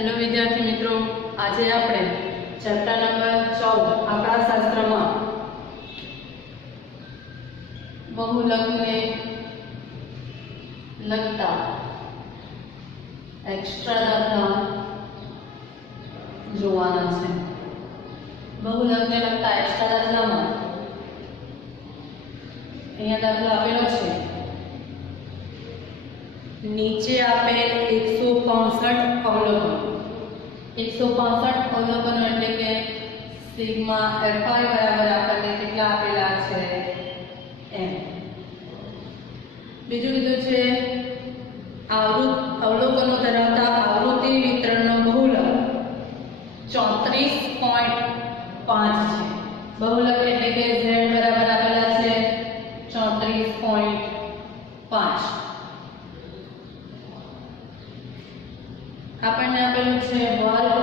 Hello विद्यार्थी मित्रों, आज આપણે ચેપ્ટર નંબર 14 આંકડાશાસ્ત્રમાં બહુલકને લગતા એક્સ્ટ્રા દાખલા જોવાના છે। બહુલકને લગતા એક્સ્ટ્રા દાખલામાં અહીંયા દાખલો આપેલો છે। नीचे आपे 165 अवलोकन 165 अवलोकन એટલે કે સિગ્મા fi બરાબર આપણને કેટલા આપેલા છે m। બીજું કીધું છે અવલોકનો ધરાવતા આવૃત્તિ વિતરણનો બહુલક 34.5 છે। બહુલક એટલે કે z બરાબર આપેલા છે 34.5। આપણને આપેલું છે વર્ગ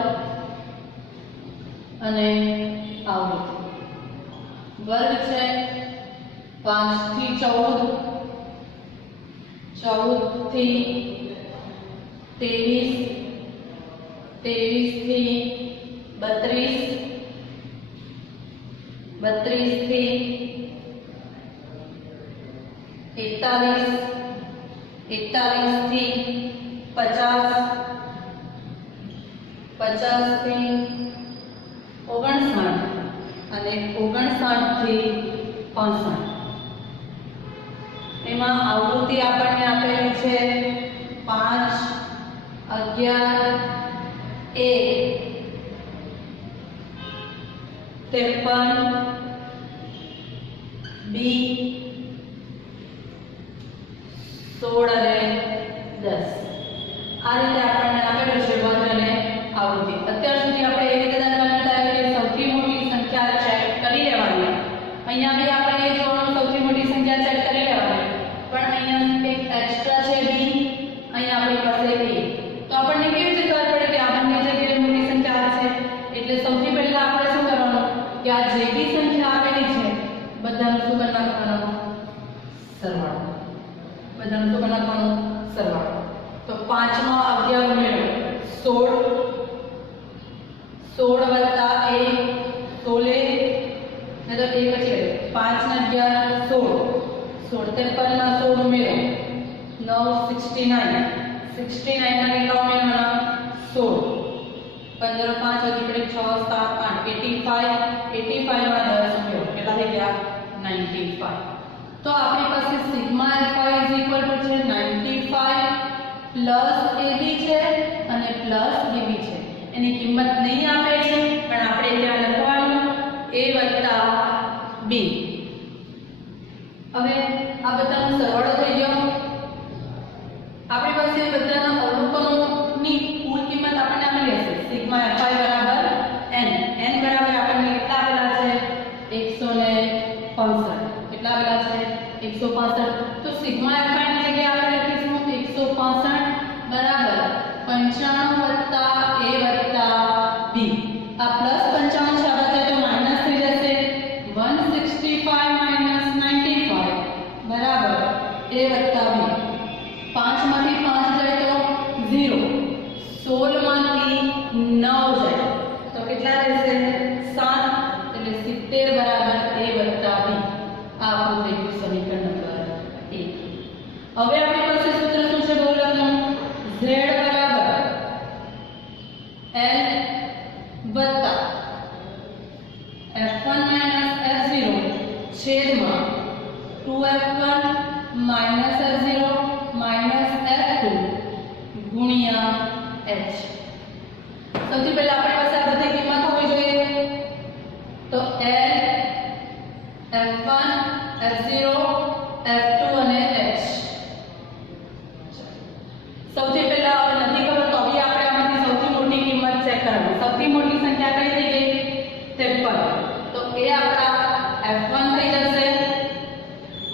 અને આવૃત્તિ। વર્ગ છે 5 થી 14, 14 થી 23, 23 થી 32, 32 થી 41, 41 થી 50, 50 થી 59 અને 59 થી 65। એમાં આવૃત્તિ આપણને આપેલી છે 5, 11, 1, 53, B, 16 અને 10। આ રીતે આપણને આપેલું છે વર્ગ અને आवृत्ति। અત્યાર સુધી આપણે એ રીતે દાખલા ગણતા કે સૌથી મોટી સંખ્યા ચેક કરી લેવાની। અહીંયા બી આપણે એ જોવાનું સૌથી મોટી સંખ્યા ચેક કરી લેવાની, પણ અહીંયા એક એક્સ્ટ્રા છે b, અહીંયા આપણી પાસે a। તો આપણને કેવી રીતે ખબર પડે કે આ બંને જગ્યાએ મોટી સંખ્યા છે? એટલે સૌથી પહેલા આપણે શું કરવાનું કે આ જે બી સંખ્યા આપેલી છે બધાનું શું કરી નાખવાનું? સરવાળો। બધાનું શું કરી નાખવાનું? સરવાળો। તો 5 માં 11 ઉમેરો 16, 16 વત્તા 1 16 ને તો 1 પછી 5 ના 11 16, 16 53 ના 16 ઉમેરો 9 69, 69 ના કેટલા ઉમેરવાના? 16, 15 5 વધી પડે 6 7 8 85, 85 માં 10 ઉમેરો કેટલા થઈ ગયા? 95। તો આપણી પાસે સિગ્મા fi છે 95 પ્લસ ab છે અને પ્લસ bb છે। એની કિંમત નહીં આપે છે પણ આપણે ત્યાં લખવાનું a વત્તા b। હવે આ બધાનો સરવાળો થઈ ગયો। આપણી પાસે બધાના અવલોકનોની કુલ કિંમત આપણને આપેલી હશે સિગ્મા fi બરાબર n। n બરાબર આપણને કેટલા આપેલા છે? 165। કેટલા આપેલા છે? 165। તો સિગ્મા fi ની જગ્યાએ આપણે લખીશું 165 બરાબર 95 વત્તા a વત્તા b। આ પ્લસ 95 છે, આ બધા તો માઈનસ થઈ જશે। 165 માઈનસ 95 બરાબર a વત્તા b। 5 માંથી 5 જાય તો 0, 16 માંથી 9 જાય તો કેટલા રહેશે? 7, એટલે 70 બરાબર a વત્તા b। આ આપણું થઈ ગયું સમીકરણ નંબર 1। હવે આપણી પાસે સૂત્ર શું છે બહુલકનું? z બરાબર l વત્તા f1 માઈનસ f0 છેદમાં 2f1 minus f0 minus f2 ગુણ્યા h। સૌથી પહેલા આપણી પાસે આ બધી કિંમત હોવી જોઈએ। તો l, f1, f0, f2 અને h। સૌથી પહેલા હવે નથી ખબર તો બી આપણે આમાંથી સૌથી મોટી કિંમત ચેક કરવાની। સૌથી મોટી સંખ્યા કઈ થઈ ગઈ? 53। તો એ આપણા f1 થઈ જશે।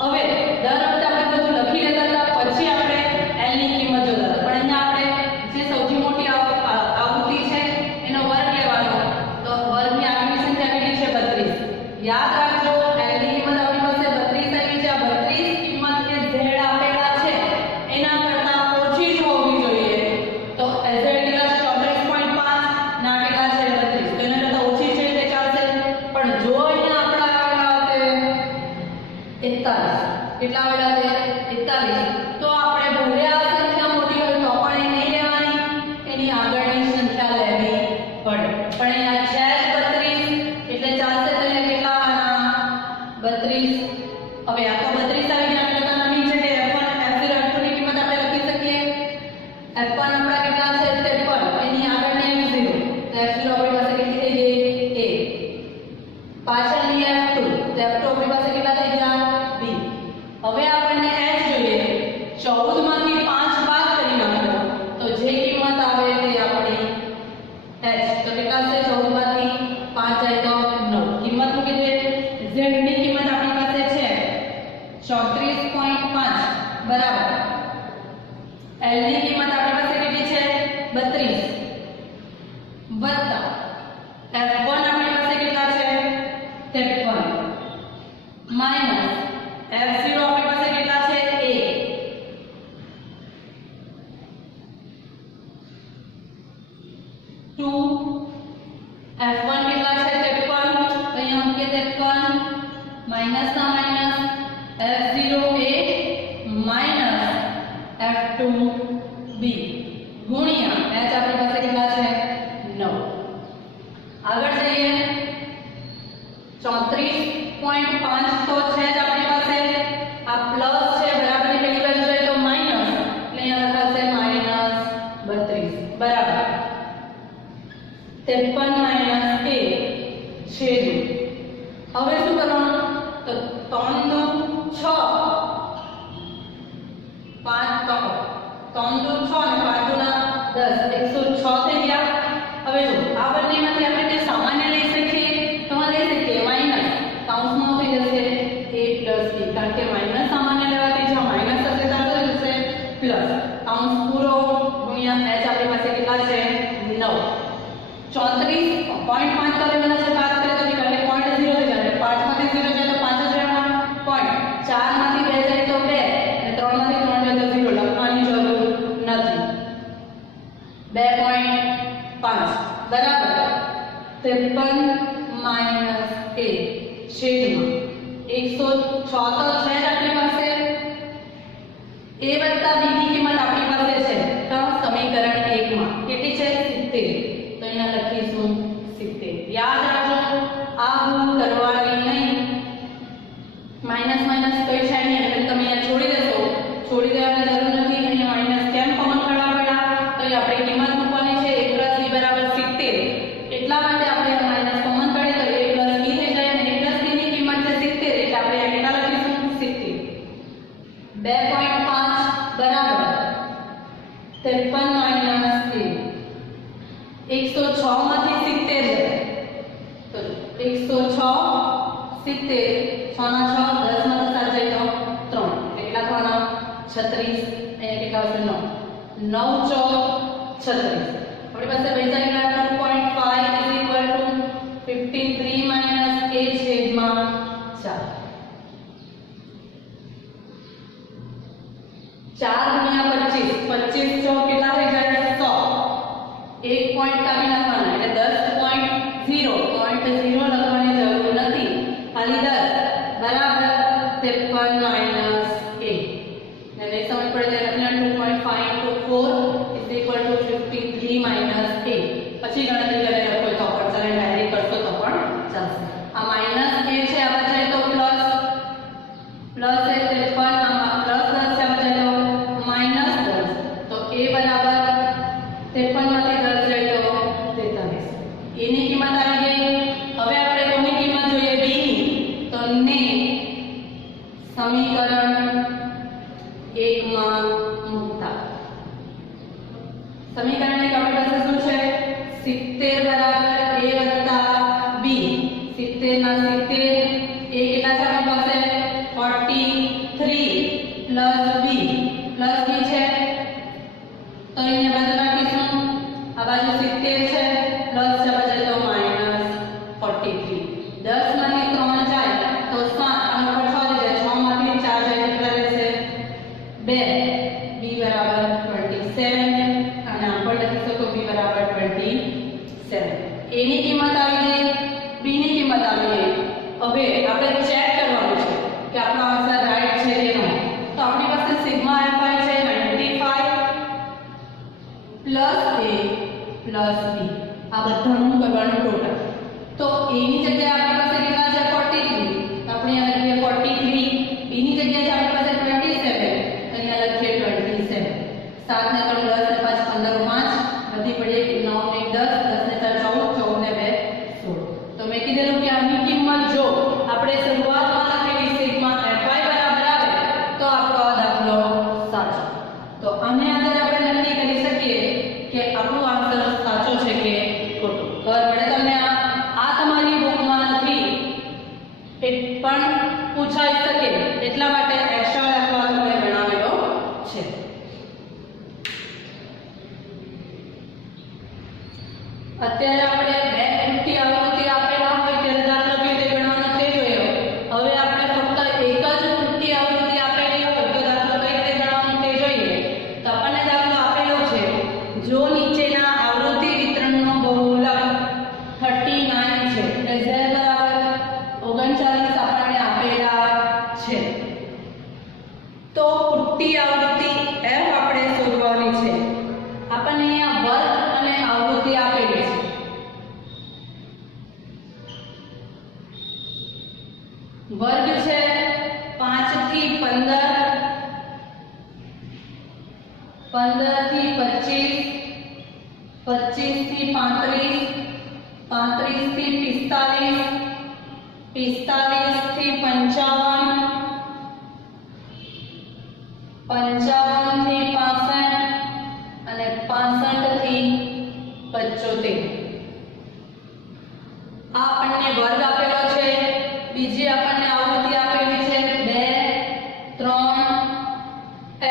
હવે દર વખતે આપણે બધું લખી લેતા હતા, પછી આપણે l ની કિંમત જોતા હતા, પણ અહીંયા આપણે જે સૌથી મોટી આવૃત્તિ છે એનો વર્ગ લેવાનો। તો વર્ગની આગળની સંખ્યા કેટલી છે? 32। યાદ રાખજો l ની કિંમત આપણી પાસે 32 આવી છે। આ 32 કિંમત કે z આપેલા છે એના કરતા ઓછી જ હોવી જોઈએ। 41 કેટલા આવેલા છે 41 તો આપણે ભલે આ સંખ્યા મોટી હોય તો પણ એ નહીં લેવાની એની આગળની સંખ્યા લેવી પડે પણ અહીંયા છે જ 32 એટલે ચાલશે તો અહીંયા કેટલા આવવાના 32 હવે આ તો 32 આવી ગયા એટલે તો નવી જગ્યાએ f1 f0 f2 ની કિંમત આપણે લખી શકીએ f1 આપણા કેટલા છે 53 એની આગળની f0 તો f0 આપણી પાસે કેટલી થઈ ગઈ a પાછળની f2 તો f2 આપણી પાસે કેટલા થઈ ગયા b હવે આપણને h જોઈએ 14 માંથી 5 બાદ કરી નાખો તો જે કિંમત આવે તે આપણી h તો કેટલા છે 14 માંથી 5 જાય તો 9 કિંમત મૂકી દે z ની કિંમત આપણી પાસે છે 34.5 બરાબર l ની કિંમત આપણી પાસે કેટલી છે 32 વત્તા f1 આપણી પાસે કેટલા છે 53 માઈનસ f0 આપણી પાસે કેટલા છે a 2 f1 કેટલા છે 53 અહીંયા મૂકીએ 53 માઈનસ ના minus f0 a minus f2 b ગુણ્યા h આપણી પાસે કેટલા છે 9 આગળ જઈએ 34.5 તો છે જ આપણી પાસે આ પ્લસ છે બરાબરની પેલી બાજુ જાય તો માઈનસ એટલે અહીંયા લખાશે માઈનસ 32 બરાબર 53 માઈનસ a છેદું હવે શું કરવાનું તો 3 દુ 6 5 તો 3 દુ 6 અને 5 દુ ના 10 106 થઈ ગયા હવે જો આ બંનેમાંથી આપણે તે સામાન્ય લઈ શકીએ તો લઈ શકીએ માઈનસ કાઉન્સમાં થઈ જશે a b કારણ કે માઈનસ સામાન્ય લેવાથી જો માઈનસ થશે તો શું થશે પ્લસ કાઉન્સ પૂરો ગુણ્યા h આપણી પાસે કેટલા છે 9 34.5 તો લેવાના છે બાદ કરે તો કારણ કે પોઈન્ટ 0 થઈ જાય 5 માંથી 0 જાય તો 5 જ રહેવાના પોઈન્ટ 4 માંથી 2 જાય તો 2 અને 3 માંથી 3 જાય તો 0 લખવાની જરૂર નથી 2.5 બરાબર 53 માઈનસ a છેદમાં 106 તો છે જ આપણી પાસે a વત્તા b ની કિંમત આપણી પાસે છે તો સમીકરણ 1 માં કેટલી છે 70 તો અહીંયા લખીશું 70 યાદ રાખજો આ ભૂલ કરવાની નહીં માઈનસ માઈનસ કોઈ છે નહીં એટલે તમે અહીંયા છોડી દેશો છોડી દેવાની જરૂર નથી અહીંયા માઈનસ કેમ કોમન કાઢવા પડ્યા તો આપણે કિંમત મૂકવાની છે a b 70 એટલા માટે આપણે માઈનસ કોમન કાઢીએ તો a b થઈ જાય અને a b ની કિંમત છે 70 એટલે આપણે કેટલા લખીશું 70 2.5 બરાબર 53 માઈનસ a 106 માંથી 70 તો 106 70 6 ના 6 10 માં 7 જાય તો 3 કેટલા થવાના 36 અહીંયા કેટલા હશે 9 9 4 36 આપણી પાસે બચી ગયા 2.5 53 માઈનસ a છેદમાં 4 4 ગુણ્યા 25 25 કેટલા થઈ જાય 100 એક પોઈન્ટ કાપી નાખવાના એટલે 10.0 પોઈન્ટ 0 લખવાની જરૂર નથી ખાલી 10 બરાબર 53 માઈનસ a ને નહીં સમજ પડે તો લખીને 2.5 into 4 53 માઈનસ a પછી ગણતરી કરીને લખો તો પણ ચાલે ડાયરેક્ટ કરશો તો પણ ચાલશે આ માઈનસ a છે આ બાજુ તો પ્લસ એ 53 આમાં પ્લસ 10 છે આ બાજુ તો માઈનસ 10 તો a બરાબર 53 માંથી 10 જાય તો 43 એની કિંમત આવી ગઈ હવે આપણે કોની કિંમત જોઈએ b ની તો ને સમીકરણ 1 માં મૂકતા સમીકરણ 1 આપણી પાસે શું છે 70 બરાબર a વત્તા b 70 ના 70 a કેટલા છે આપણી પાસે 43 પ્લસ b છે તો અહીંયા બાજુ રાખીશું આ બાજુ 70 છે પ્લસ છે બાજુ તો માઈનસ 43 10 માંથી 3 જાય તો 7 અને ઉપર 6 જાય 6 માંથી 4 જાય કેટલા રહેશે 2 b બરાબર 27 અને આગળ લખી શકો b બરાબર 27 a ની કિંમત આવી ગઈ b ની કિંમત આવી ગઈ હવે આપણે ચેક કરવાનું છે કે આપણો પ્લસ બી આ બધાનું કરવાનું ટોટલ. તો a ની જગ્યાએ આપણી પાસે કેટલા છે 43 તો આપણે અહીંયા લખીએ 43. b ની જગ્યાએ છે આપણી પાસે 27 તો અહીંયા લખીએ 27. 7 ને 3 10 ને 5 15 5 વધી પડીએ 9 ને 10 10 ને 4 14 14 ને 2 16. તો મેં કીધેલું કે આની કિંમત જો આપણે શરૂઆતમાં લખેલી સિગ્મા fi બરાબર આવે તો આપણો આ દાખલો સાચો. તો આને આધારે આપણે નક્કી કરી શકીએ કે આપણો આન્સર સાચો છે કે ખોટો. ખબર પડે તમને? આ તમારી બુકમાં નથી પણ પૂછાઈ શકે એટલા માટે એક્સ્ટ્રા લખવા તમને બનાવેલો છે. અત્યારે આપણે બે એમટી આવૃત્તિ આપેલા હોય ત્યારે દાખલો કેવી રીતે ગણવાનો તે જોયો. હવે આપણે ફક્ત એક જ એમટી આવૃત્તિ આપેલી હોય તો દાખલો કઈ રીતે ગણવાનો તે જોઈએ. તો આપણને દાખલો આપેલો છે જો નીચેના આવૃત્તિ વિતરણનો બહુલક 39 છે એટલે z બરાબર 39 આપણને આપેલા છે તો પુટ્ટી આવૃત્તિ f આપણે શોધવાની છે. આપણને અહીંયા વર્ગ અને આવૃત્તિ આપેલી છે. વર્ગ છે 5 થી 15 15 થી 25 25 થી 35 35 થી 45 45 થી 55 55 થી 65 અને 65 થી 75. આ આપણને વર્ગ આપેલો છે. બીજી આપણને આવૃત્તિ આપેલી છે 2 3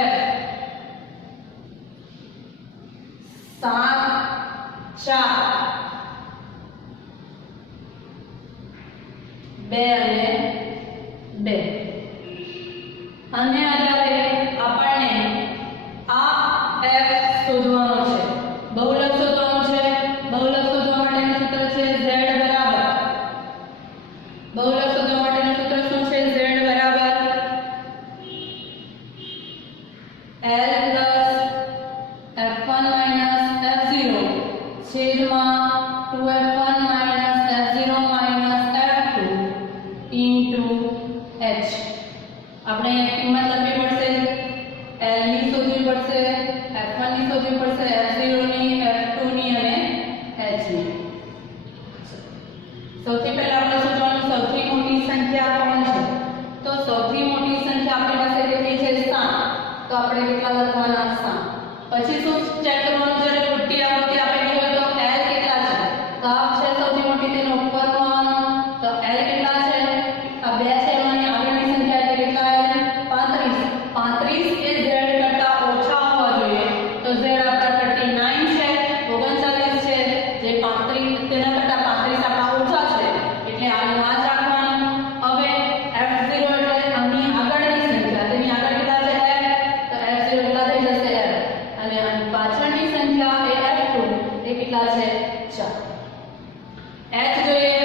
f 7 4 2 અને 2. અને આધારે આપણને આ f શોધવાનો છે. બહુલક શોધવાનું છે. બહુલક શોધવા માટેનું સૂત્ર છે z બરાબર બહુલક શોધવા માટેનું સૂત્ર શું છે? z બરાબર l plus f1 minus f0 છેદમાં 2f1 minus f0 minus f2 into h. આપણે કિંમત લખવી પડશે. l ની શોધવી પડશે, f1 ની શોધવી પડશે, f0 ની, f2 ની અને h ની. સૌથી પહેલા આપણે શોધવાનું સૌથી મોટી સંખ્યા કોણ છે? તો સૌથી મોટી સંખ્યા આપણી પાસે કેટલી છે? 7. તો આપણે કેટલા લખવાના? 7. પછી શું ચેક કરવાનું? જ્યારે પુટ્ટી આવૃત્તિ આપેલી હોય તો l કેટલા છે? તો આ છે સૌથી મોટી, તેનો ઉપરનો આવવાનો. તો l કેટલા છે? આ 2 છે એમાંની આગળની સંખ્યા એટલે કેટલા આવે? 35. 35 એ z કરતા ઓછા હોવા જોઈએ. તો z આપણા 39 છે, 39 છે, જે 35 તેના કરતા 35 આપણા ઓછા છે એટલે આનું આ જ રાખવાનું. હવે f0 એટલે આની આગળની સંખ્યા, તેની આગળ કેટલા છે? f. તો f0 કેટલા થઈ જશે? f. અને આની પાછળની સંખ્યા એ f2 એ કેટલા છે? 4. h જોઈએ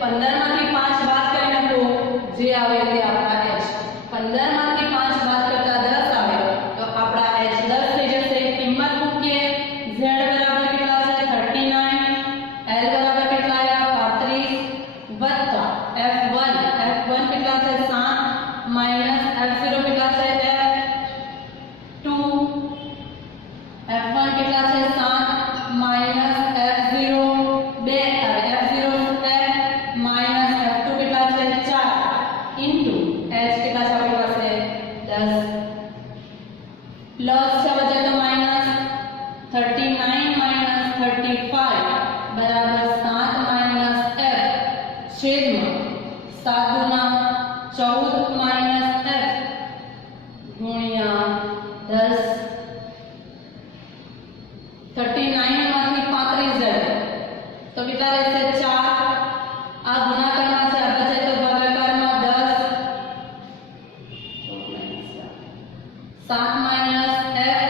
15 માંથી 5 બાદ કરી નાખો, જે આવે તે આપણા h. 15 માંથી 5 બાદ કરતા 10 આવે તો આપણા h 10 થઈ જશે. કિંમત મૂકીએ. z બરાબર કેટલા છે? 39. l બરાબર કેટલા આવ્યા? 35 વત્તા f1 કેટલા છે? 7 માઈનસ f0 કેટલા છે? f2 f1 કેટલા છે? 7 માઈનસ f0 2 આવે f0 માઈનસ f2 કેટલા છે? 4 ઇન્ટુ h કેટલા છે આપણી પાસે? 10 પ્લસ છે વચ્ચે તો માઈનસ 39 માઈનસ 35 બરાબર 7 માઈનસ f છેદમાં 7 ગુણા 14 માઈનસ f ગુણ્યા 10. 39 માંથી 35 જાય તો કેટલા રહેશે? 4. આ ગુણાકારમાં છે, આ બચે તો ભાગાકારમાં 10. 7 minus f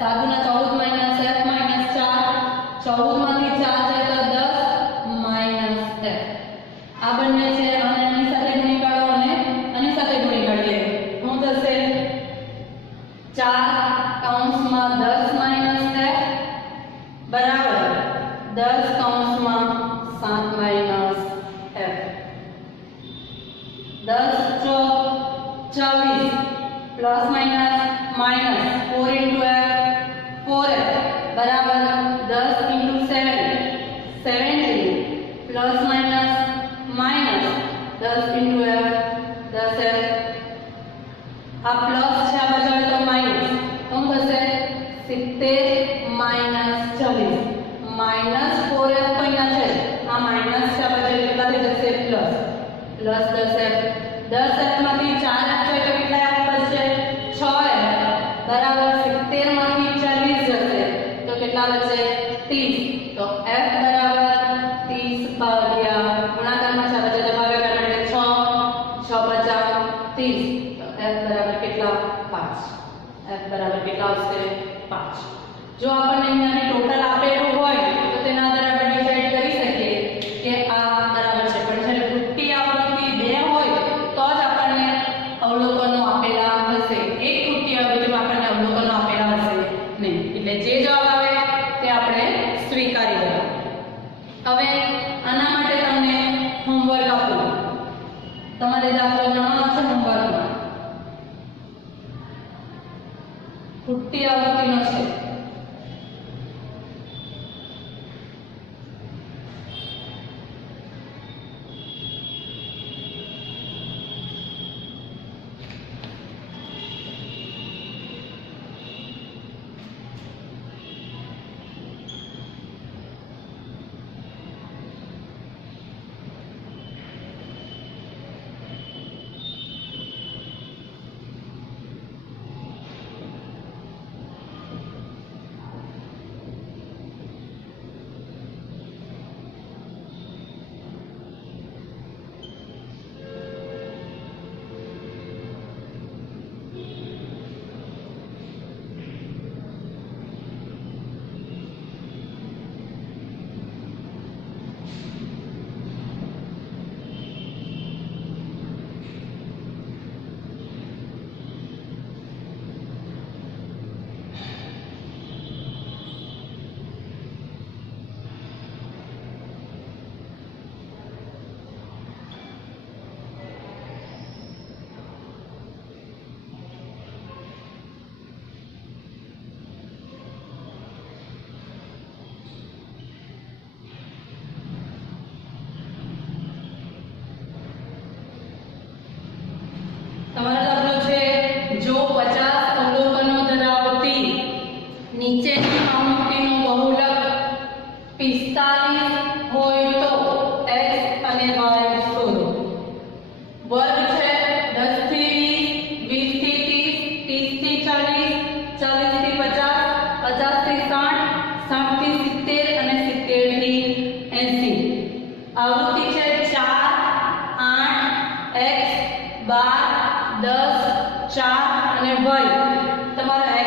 7 ગુણા 14 minus f minus 4. 14 માંથી 4 જાય તો 10 માઈનસ f. આ બંને છે અને આની સાથે ગુણી કાઢો અને આની સાથે ગુણી કાઢીએ. શું થશે? 4 કૌંસમાં 10 માઈનસ f બરાબર 24 plus minus minus 4 into f 4f बराबर 10 into 7 70 plus minus minus 10 into f 10f आ प्लस છે આ બાજુ તો માઈનસ કોણ થશે 70 માઈનસ 40 માઈનસ 4f તો અહીંયા છે આ માઈનસ છે આ બાજુ કેટલા થઈ જશે પ્લસ પ્લસ 10f 10f માંથી 4f છે તો કેટલા f બચશે 6f બરાબર 70 માંથી 40 જશે તો કેટલા બચશે 30 તો f બરાબર 30 ભાગ્યા ગુણાકારમાં 4 છે તો ભાગાકાર એટલે 6 6 50 30 તો f બરાબર કેટલા 5 f બરાબર કેટલા આવશે 5 જો આપણને અહીંયાની ટોટલ આપેલું હોય તો તેના આધારે આપણે ડિસાઈડ કરી શકીએ કે આ બરાબર છે પણ જ્યારે ખૂટી આવૃત્તિ 2 હોય તો જ આપણને અવલોકનો આપેલા હશે એક ખૂટી આવૃત્તિમાં આપણને અવલોકનો આપેલા હશે નહીં એટલે જે જવાબ આવે તે આપણે સ્વીકારી લેવા હવે આના માટે તમને હોમવર્ક આપું તમારે દાખલો ગણવાનો છે હોમવર્કમાં ખૂટી આવૃત્તિનો છે તમારો દાખલો છે જો 50 અવલોકનો ધરાવતી નીચેની પંક્તિનું બહુલક 45 હોય તો x અને y શોધો વર્ગ છે 10 થી 20 થી 30 થી 40 40 થી 50 50 થી 60 60 થી 70 અને 70 થી 80 આવૃત્તિ છે 4 8 x 12 10 4 અને y તમારો x